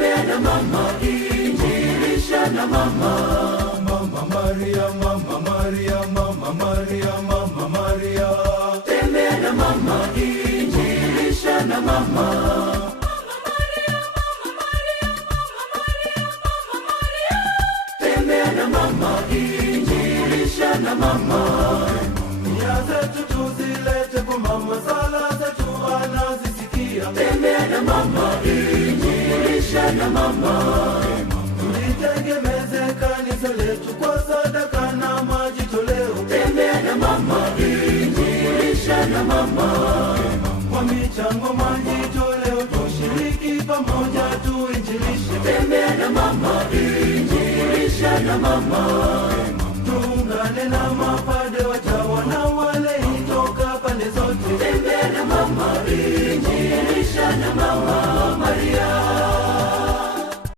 Tembea na mama, injilisha na mama. Mama Maria, Mama Maria, Mama Maria, Mama Maria. Tembea na mama, injilisha na mama. Tembea na mama, injilisha na mama. Nia zetu tuzilete kwa mama, sala zetu anazisikia. Tembea na mama, injilisha na mama. Tulitegemeze kanisa letu kwa sadaka na majitoleo. Tembea na mama, injilisha na mama. Kwa michango majitoleo tushiriki pamoja tuinjilishe. Tembea na mama, injilisha na mama.